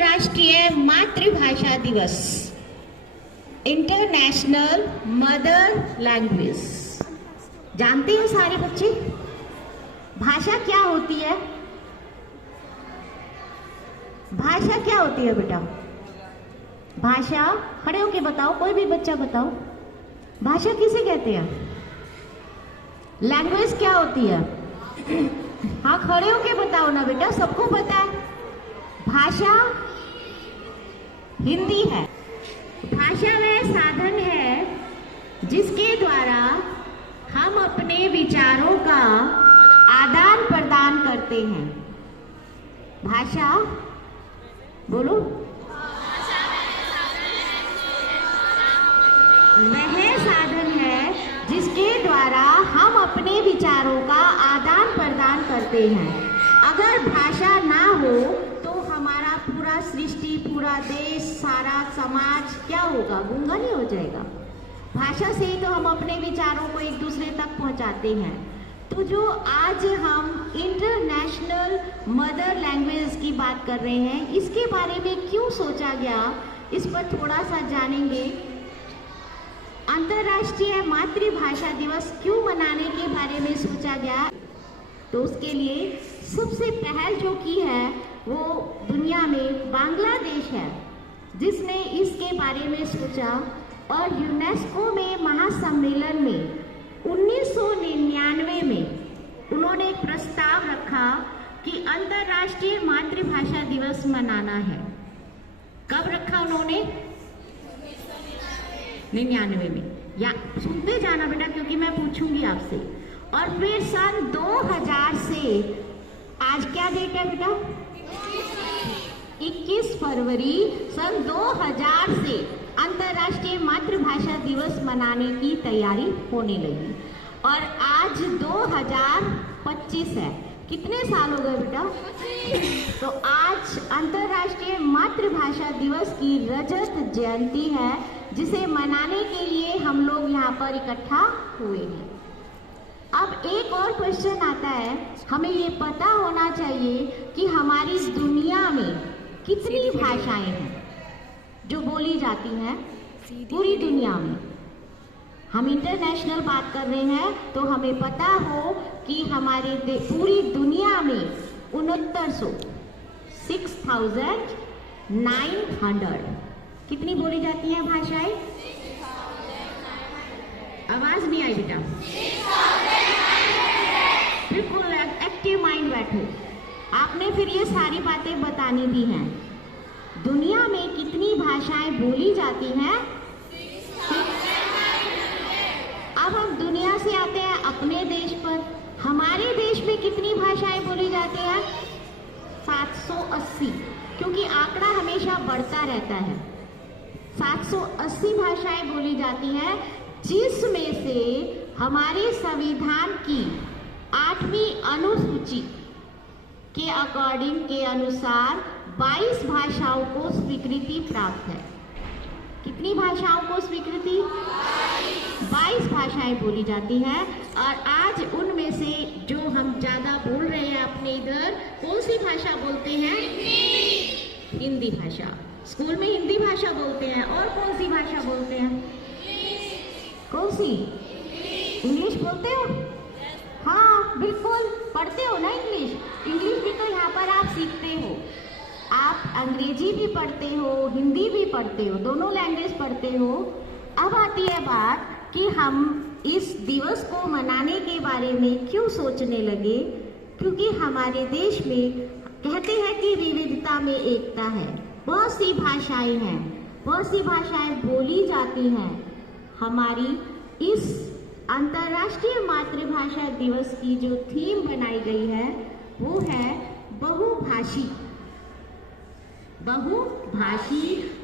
अंतर्राष्ट्रीय मातृभाषा दिवस, इंटरनेशनल मदर लैंग्वेज। जानते हैं सारे बच्चे भाषा क्या होती है? भाषा क्या होती है बेटा? भाषा, खड़े होके बताओ, कोई भी बच्चा बताओ, भाषा किसे कहते हैं? लैंग्वेज क्या होती है? हाँ, खड़े होके बताओ ना बेटा, सबको पता है। भाषा हिंदी है। भाषा वह साधन है जिसके द्वारा हम अपने विचारों का आदान प्रदान करते हैं। भाषा बोलो। वह साधन है जिसके द्वारा हम अपने विचारों का आदान प्रदान करते हैं। अगर भाषा ना हो तो हमारा पूरा सृष्टि, पूरा देश, सारा समाज क्या होगा? गूंगा नहीं हो जाएगा। भाषा से ही तो हम अपने विचारों को एक दूसरे तक पहुंचाते हैं। तो जो आज हम इंटरनेशनल मदर लैंग्वेज की बात कर रहे हैं, इसके बारे में क्यों सोचा गया, इस पर थोड़ा सा जानेंगे। अंतर्राष्ट्रीय मातृभाषा दिवस क्यों मनाने के बारे में सोचा गया, तो उसके लिए सबसे पहल जो की है वो दुनिया में बांग्लादेश है, जिसने इसके बारे में सोचा और यूनेस्को में महासम्मेलन में 1999 में उन्होंने एक प्रस्ताव रखा कि अंतर्राष्ट्रीय मातृभाषा दिवस मनाना है। कब रखा उन्होंने? 99 में। या सुनते जाना बेटा, क्योंकि मैं पूछूंगी आपसे। और फिर सन 2000 से आज क्या डेट है बेटा? 21 फरवरी सन 2000 से अंतर्राष्ट्रीय मातृभाषा दिवस मनाने की तैयारी होने लगी और आज 2025 है। कितने साल हो गए बेटा? तो आज अंतर्राष्ट्रीय मातृभाषा दिवस की रजत जयंती है, जिसे मनाने के लिए हम लोग यहाँ पर इकट्ठा हुए हैं। अब एक और क्वेश्चन आता है, हमें ये पता होना चाहिए कि हमारी दुनिया में कितनी भाषाएं हैं जो बोली जाती हैं पूरी दुनिया में। हम इंटरनेशनल बात कर रहे हैं तो हमें पता हो कि हमारे पूरी दुनिया में 6900 कितनी बोली जाती हैं भाषाएं? आवाज नहीं आई बेटा। बिल्कुल एक्टिव माइंड बैठो। आपने फिर ये सारी बातें बतानी भी हैं। दुनिया में कितनी भाषाएं बोली जाती हैं? अब हम दुनिया से आते हैं अपने देश पर। हमारे देश में कितनी भाषाएं बोली जाती हैं? 780, क्योंकि आंकड़ा हमेशा बढ़ता रहता है। 780 भाषाएं बोली जाती हैं, जिसमें से हमारे संविधान की 8वीं अनुसूची के अकॉर्डिंग के अनुसार 22 भाषाओं को स्वीकृति प्राप्त है। कितनी भाषाओं को स्वीकृति? 22 भाषाएं बोली जाती हैं। और आज उनमें से जो हम ज्यादा बोल रहे हैं अपने इधर, कौन सी भाषा बोलते हैं? हिंदी भाषा। स्कूल में हिंदी भाषा बोलते हैं। और कौन सी भाषा बोलते हैं? कौन सी? इंग्लिश बोलते हो? हाँ बिल्कुल, पढ़ते हो ना इंग्लिश। इंग्लिश भी तो यहाँ पर आप सीखते हो। आप अंग्रेजी भी पढ़ते हो, हिंदी भी पढ़ते हो, दोनों लैंग्वेज पढ़ते हो। अब आती है बात कि हम इस दिवस को मनाने के बारे में क्यों सोचने लगे, क्योंकि हमारे देश में कहते हैं कि विविधता में एकता है। बहुत सी भाषाएं हैं, बहुत सी भाषाएं बोली जाती हैं। हमारी इस अंतर्राष्ट्रीय मातृभाषा दिवस की जो थीम बनाई गई है वो है बहुभाषी,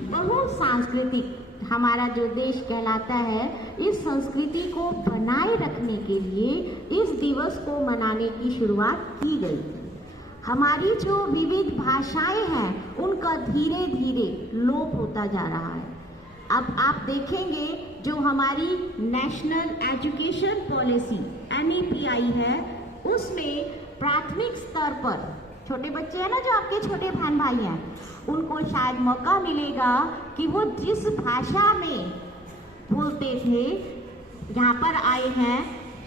बहुसांस्कृतिक। हमारा जो देश कहलाता है, इस संस्कृति को बनाए रखने के लिए इस दिवस को मनाने की शुरुआत की गई। हमारी जो विविध भाषाएं हैं उनका धीरे धीरे लोप होता जा रहा है। अब आप देखेंगे जो हमारी नेशनल एजुकेशन पॉलिसी NEPI है, उसमें प्राथमिक स्तर पर छोटे बच्चे हैं ना जो आपके छोटे बहन भाई हैं, उनको शायद मौका मिलेगा कि वो जिस भाषा में बोलते थे यहाँ पर आए हैं,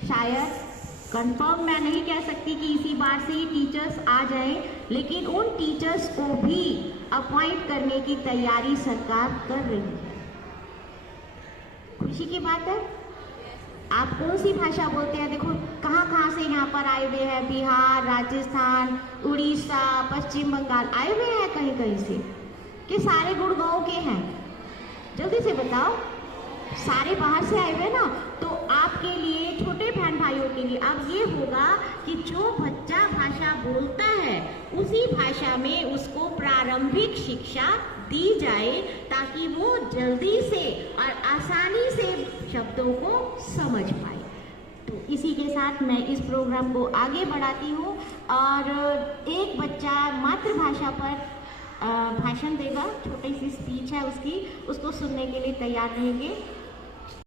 शायद कंफर्म मैं नहीं कह सकती कि इसी बार से ही टीचर्स आ जाएं, लेकिन उन टीचर्स को भी अपॉइंट करने की तैयारी सरकार कर रही है। खुशी की बात है। आप कौन सी भाषा बोलते हैं? देखो कहाँ कहाँ से यहाँ पर आए हुए हैं, बिहार, राजस्थान, उड़ीसा, पश्चिम बंगाल आए हुए हैं कहीं कहीं से, कि सारे गुड़गांव के हैं? जल्दी से बताओ। सारे बाहर से आए हुए ना। तो आपके लिए, छोटे बहन भाइयों के लिए अब ये होगा कि जो बच्चा भाषा बोलता है उसी भाषा में उसको प्रारंभिक शिक्षा दी जाए, ताकि वो जल्दी से और आसानी से शब्दों को समझ पाए। तो इसी के साथ मैं इस प्रोग्राम को आगे बढ़ाती हूँ और एक बच्चा मातृभाषा पर भाषण देगा, छोटी सी स्पीच है उसकी, उसको सुनने के लिए तैयार रहेंगे।